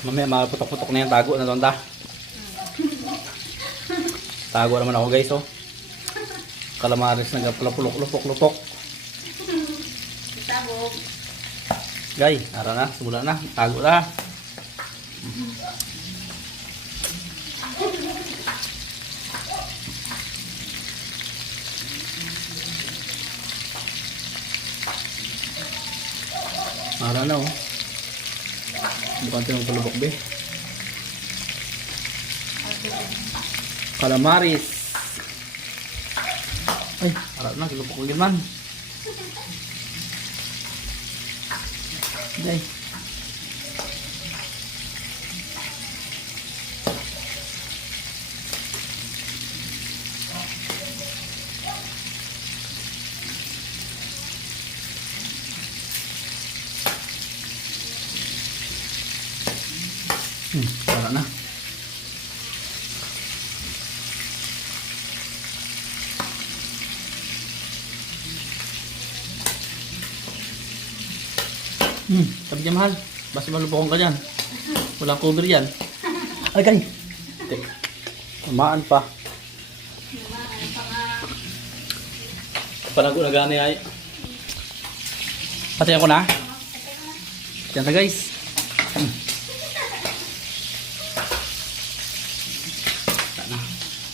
Mamaya maputok-putok na yung tago na tonda. Tago naman ako guys oh. Kalamaris nagpulok-lupok-lupok. Tabog. Gay, ara na, simula na. Tago na. Ara na oh. Bukan tinutulubok be. Kalamaris. Ay, ara na, kilupok ko man. Day. Wala na. Sabi niya mahal. Basta malubokong ka dyan. Walang cover yan. Ay, kay. Tamaan pa. Panago na gani ay. Pati ako na. Yan na guys.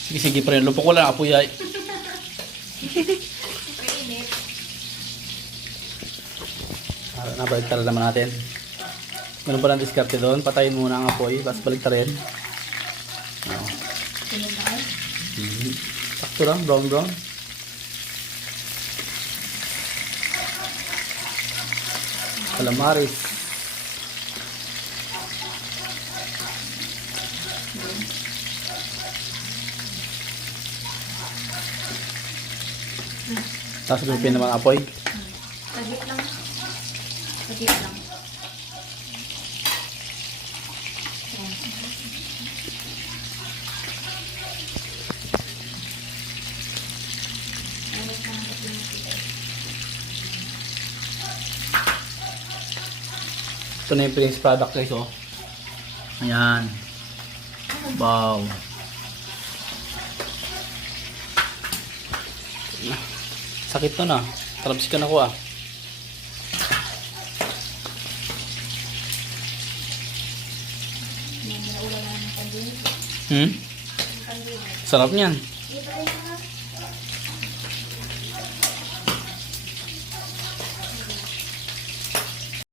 Sige, sige pa rin. Lupok ko lang. Apoy ay. Nabaligtara naman natin. Meron pa lang diskarte doon. Patayin muna ang apoy. Tapos baligtarin. Sakto lang. Brown brown. Calamaris. Tapos lupin naman ang apoy. Sagit lang. Sagit lang. Ito na yung finished product guys oh. Ayan. Wow. Sakit to na. Talabs ka na ko ah. Sarap niyan.